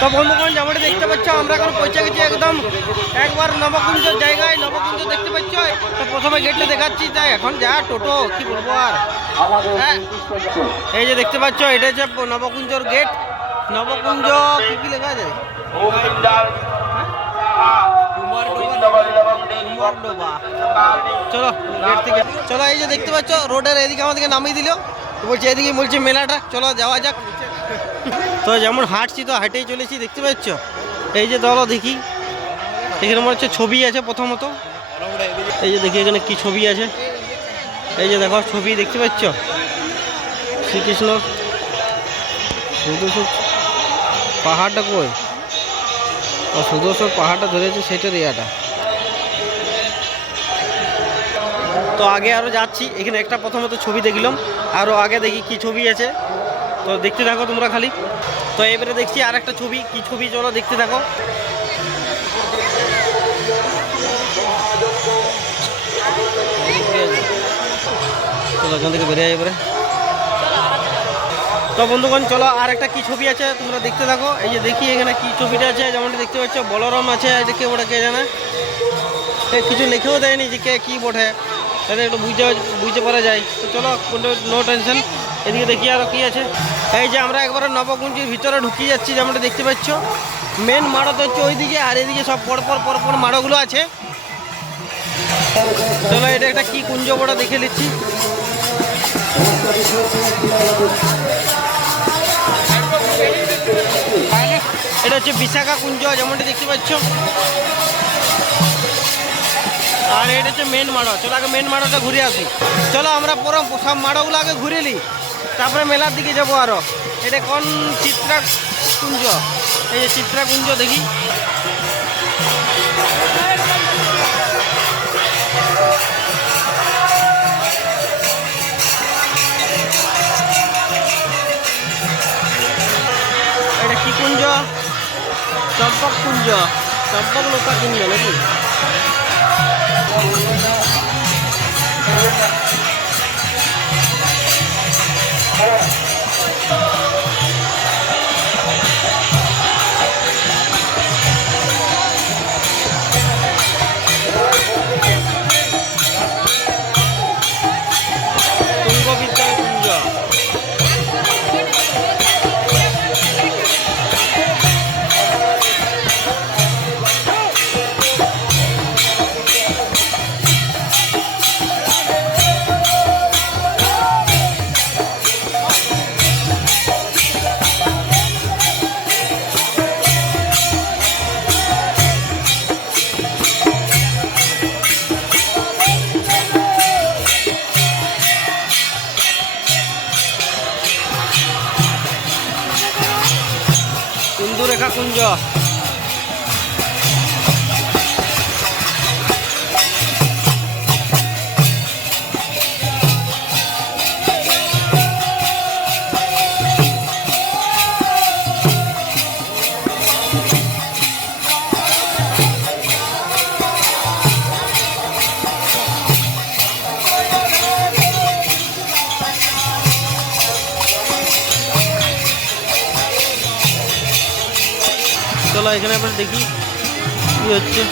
তো বন্ধুগণ যেমনটা দেখতে পাচ্ছ আমরা এখন পৌঁছে গেছি একদম একবার নবকুঞ্জের জায়গায়। নবকুঞ্জ দেখতে পাচ্ছ, তো প্রথমে গেটটা দেখাচ্ছি। তাই এখন যা টোটো কি বলবো আর। হ্যাঁ, এই যে দেখতে পাচ্ছ এটা হচ্ছে নবকুঞ্জর গেট। নবকুঞ্জ কি কি লেখা আছে? চলো গেট থেকে চলো। এই যে দেখতে পাচ্ছ রোডের এদিকে আমাদেরকে নামিয়ে দিল, বলছে এদিকে বলছে মেলাটা, চলো যাওয়া যাক। তো যেমন হাঁটছি তো হাঁটেই চলেছি, দেখতে পাচ্ছ। এই যে দল দেখি এখানে মনে হচ্ছে ছবি আছে প্রথমত। এই যে দেখি এখানে কি ছবি আছে, এই যে দেখো ছবি দেখতে পাচ্ছ শ্রীকৃষ্ণ। সুদর্শন পাহাড়টা কই? ও সুদর্শন পাহাড়টা ধরেছে সেটার ইয়াটা। তো আগে আরও যাচ্ছি, এখানে একটা প্রথমত ছবি দেখলাম, আরও আগে দেখি কি ছবি আছে। তো দেখতে থাকো তোমরা খালি। তো এবারে দেখছি আর একটা ছবি, কি ছবি চলো দেখতে থাকো। চলো এখান থেকে বেরিয়ে এবারে। তো বন্ধুগণ চলো আর একটা কি ছবি আছে তোমরা দেখতে থাকো। এই যে দেখি এখানে কি ছবিটা আছে, যেমনটা দেখতে পাচ্ছ বলরাম আছে। দেখে ওটা কে জানে, কিছু লিখেও দেয়নি যে কে কী বটে, তাহলে একটু বুঝতে পারা যায়। তো চলো নো টেনশন। এদিকে দেখি আরও কী আছে। এই যে আমরা একবারে নবকুঞ্জের ভিতরে ঢুকিয়ে যাচ্ছি, যেমনটা দেখতে পাচ্ছ। মেন মাড়ো তো হচ্ছে ওইদিকে, আর এদিকে সব পরপর মাড়োগুলো আছে। চলো এটা একটা কি কুঞ্জ বড় দেখে নিচ্ছি। এটা হচ্ছে বিশাখা কুঞ্জ, যেমনটা দেখতে পাচ্ছ। আর এটা হচ্ছে মেন মাড়ো। চলো আগে মেন মাড়োটা ঘুরে আসি। চলো আমরা পুরো সব মাড়োগুলো আগে ঘুরে নিই, তারপরে মেলার দিকে যাবো আরো। এটা কোন চিত্রা কুঞ্জ? এই যে চিত্রা কুঞ্জ দেখি। এটা কি কুঞ্জ? চম্পক কুঞ্জ, চম্পক লোকা কুঞ্জ নাকি? তুঙ্গবিদ্যার কুঞ্জ। ইন্দুরেখা কুঞ্জ। চলো এখানে আবার দেখি কি হচ্ছে।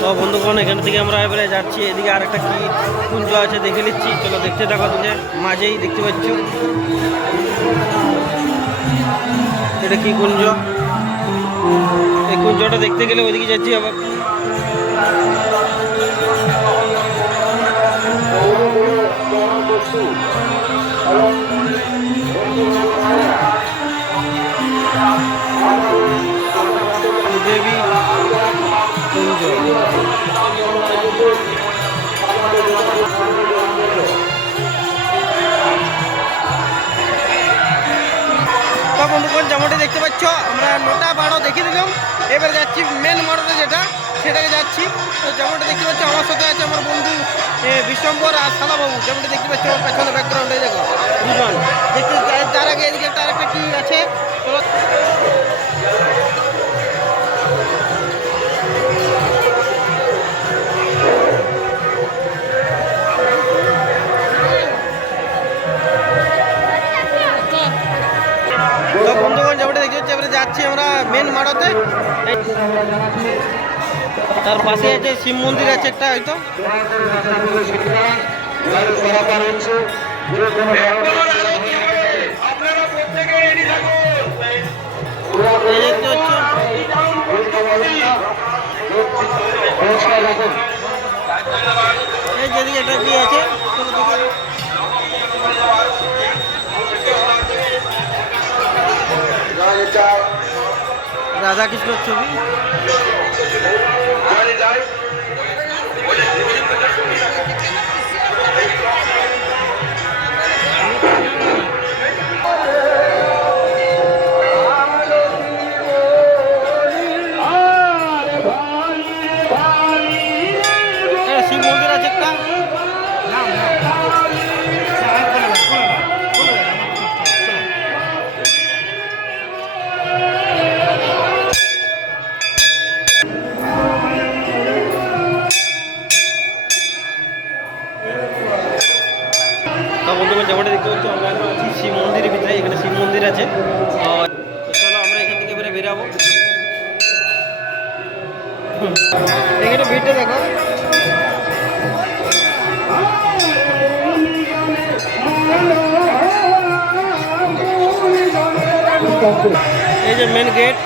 তো বন্ধুগণ এখান থেকে আমরা এবারে যাচ্ছি, এদিকে আর একটা কি কুঞ্জ আছে দেখে নিচ্ছি। চলো দেখতে থাকো। তুমি মাঝেই দেখতে পাচ্ছ এটা কি কুঞ্জ। এই কুঞ্জটা দেখতে গেলে ওইদিকে যাচ্ছি আবার। দেবী কুঞ্জ। তো বন্ধুগণ যেমনটি দেখতে পাচ্ছ আমরা 9টা-12 দেখিয়ে দিলাম, এবার যাচ্ছি মেন মডেলে যেটা সেটাকে যাচ্ছি। তো যেমনটা দেখতে পাচ্ছ আমার সাথে আছে আমার বন্ধু বিশ্বম্বর আর শালাবাবু। যেমনটা দেখতে পাচ্ছ আমার পেছনে ব্যাকগ্রাউন্ডে দেখো দুজন দেখতে। তার আগে এদিকে একটা আরেকটা কি আছে চলো। তো বন্ধুগণ যেমনটা দেখতে পাচ্ছি এবারে যাচ্ছি আমরা মেন মাঠতে। তার পাশে আছে শিব মন্দির আছে একটা হয়তো। এই দেখতে পাচ্ছ এই যেদিকে এটা কি আছে রাধা কৃষ্ণের ছবি। শিব মন্দির আছে একটা। বন্ধুগণ যেমনটা দেখতে পাচ্ছ আমরা আছি শিব মন্দিরের ভিতরে। এখানে শিব মন্দির আছে। চলো আমরা এখান থেকে বেরাবো। এখানে ভিড়টা দেখো। এই যে মেন গেট।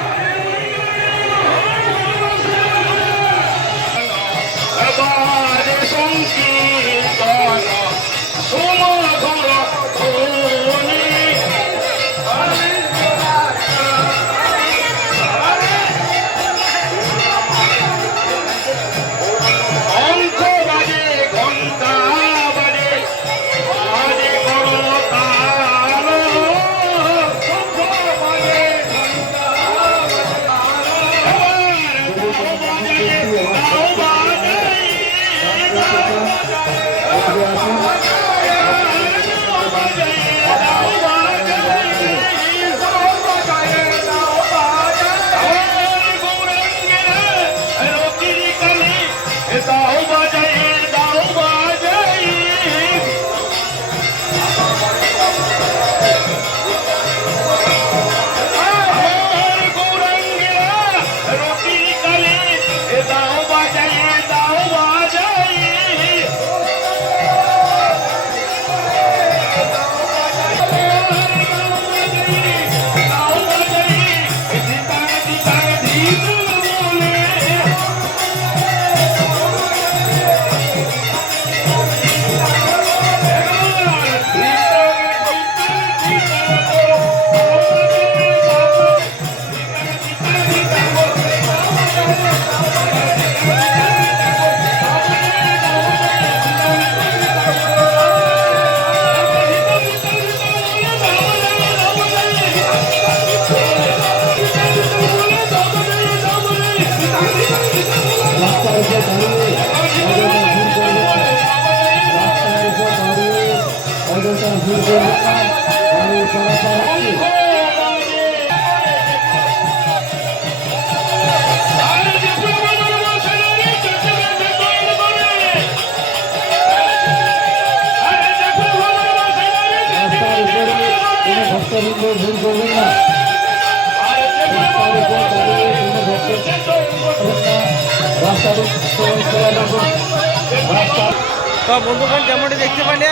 তো বন্ধুগণ যেমনটি দেখতে পাইলে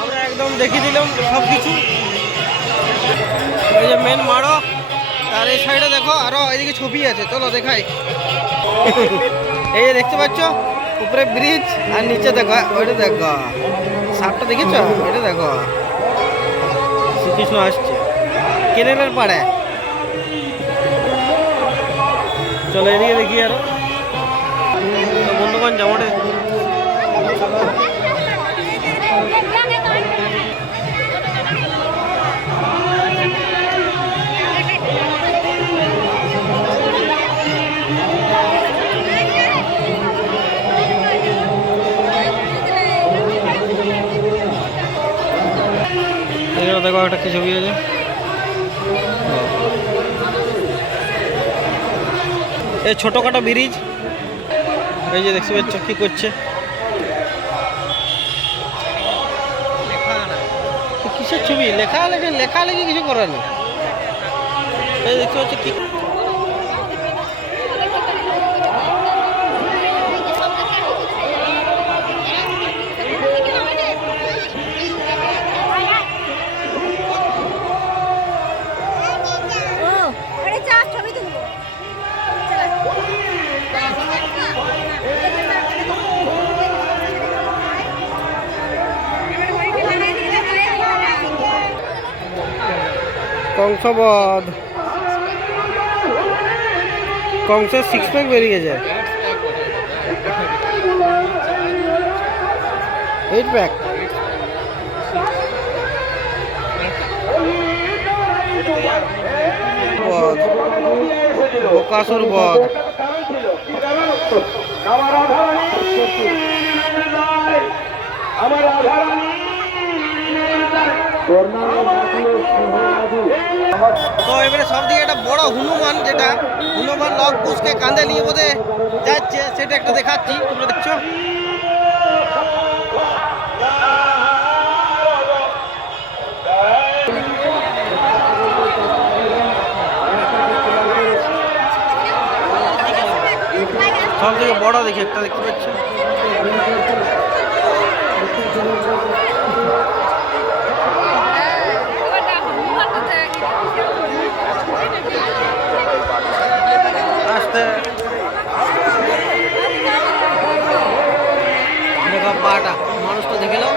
আমরা একদম দেখিয়ে দিলাম সব কিছু। এই যে মেন মাড়ক, আর এই সাইডে দেখো আরো এদিকে ছবি আছে, চলো দেখাই। এই যে দেখতে পাচ্ছ উপরে ব্রিজ আর নিচে দেখো ওইটা দেখো সাপটা দেখেছ? এটা দেখো, শ্রীকৃষ্ণ আসছে কেনেলের পাড়ে। চলো এদিকে দেখি আরো। তো বন্ধুগণ যেমন দেখো একটা কি ছবি আছে, এই ছোটখাটো ব্রিজ, এই যে দেখতে পাচ্ছ কি করছে, কিসের ছবি, লেখালেখি কিছু করার নেই। এই দেখতে পাচ্ছ কি কংসবধ, কংসের 6 প্যাক বেরিয়ে যায়, 8 প্যাক। বধ, বকাসুর বধ। তো এবারে সব দিকে একটা বড় হনুমান, যেটা হনুমান লক কুশকে কাঁধে নিয়ে বোধে যাচ্ছে, সেটা একটা দেখাচ্ছি, তোমরা দেখছো। সব থেকে বড় দেখি একটা দেখতে পাচ্ছ। দেখো পাটা, মানুষ তো দেখে নাও।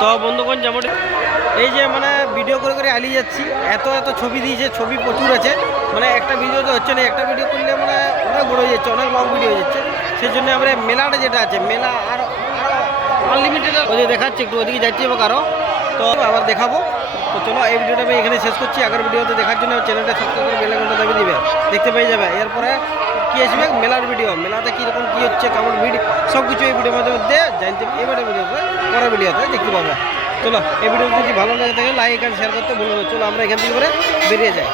তো বন্ধুগণ যেমন এই যে মানে ভিডিও করে করে আলিয়ে যাচ্ছি, এত ছবি দিয়েছে, ছবি প্রচুর আছে, মানে একটা ভিডিও তো হচ্ছে না, একটা ভিডিও করলে মানে অনেক বড় হয়ে যাচ্ছে, অনেক লং ভিডিও হয়ে যাচ্ছে। সেই জন্য আমরা মেলাটা যেটা আছে, মেলা আর আনলিমিটেড ওদের দেখাচ্ছি, একটু ওদিকে যাচ্ছি এবং আরও, তো আবার দেখাবো। তো চলো এই ভিডিওটা আমি এখানে শেষ করছি। আগের ভিডিওতে দেখার জন্য চ্যানেলটা সাবস্ক্রাইব করে বেল আইকনটা দাবিয়ে দিবে, দেখতে পেয়ে যাবে। এরপরে কি আসবে, মেলার ভিডিও, মেলাতে কীরকম কী হচ্ছে, কেমন ভিডিও, সব কিছু এই ভিডিওর মধ্যে জানতে এবারে ভিডিওতে, পরের ভিডিওতে দেখতে পাবে। চলো এই ভিডিও যদি ভালো লাগে থাকে লাইক আর শেয়ার করতে ভুলবে। চলো আমরা এখান থেকে করে বেরিয়ে যাই।